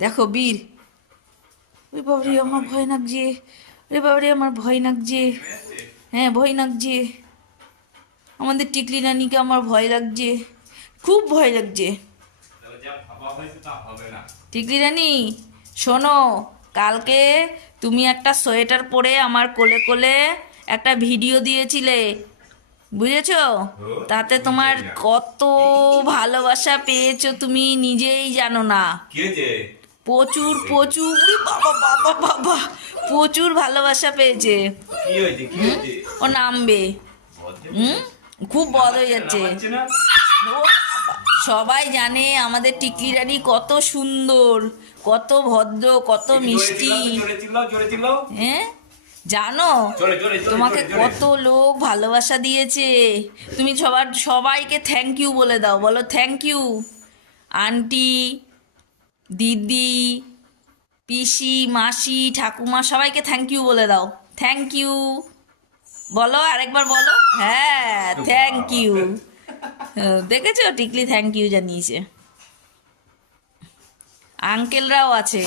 দেখো বীর। ওই বাবারে আমার ভয় লাগছে, ওরে বাবারে আমার ভয় লাগছে। হ্যাঁ ভয় লাগছে, আমাদের টিকলি রানীকে আমার ভয় লাগছে, খুব ভয় লাগছে। টিকলি রানী শোনো, কালকে তুমি একটা সোয়েটার পরে আমার কোলে কোলে একটা ভিডিও দিয়েছিলে, বুঝেছো? তাতে তোমার কত ভালোবাসা পেয়েছো তুমি নিজেই জানো না। প্রচুর প্রচুর, উরি বাবা বাবা বাবা, প্রচুর ভালোবাসা পেয়েছে। ও নামবে। হুম, খুব বদ হয়ে যাচ্ছে। ও বাবা, সবাই জানে আমাদের টিকলি রানী কত সুন্দর, কত ভদ্র, কত মিষ্টি। হ্যাঁ জানো, তোমাকে কত লোক ভালোবাসা দিয়েছে। তুমি সবাইকে থ্যাংক ইউ বলে দাও, বলো থ্যাংক ইউ। আন্টি, দিদি, পিসি, মাসি, ঠাকুমা সবাইকে থ্যাংক ইউ বলে দাও। থ্যাংক ইউ বলো, আরেকবার বলো। হ্যাঁ থ্যাংক ইউ। দেখেছো টিকলি থ্যাংক ইউ জানিয়েছে। আঙ্কেলরাও আছে।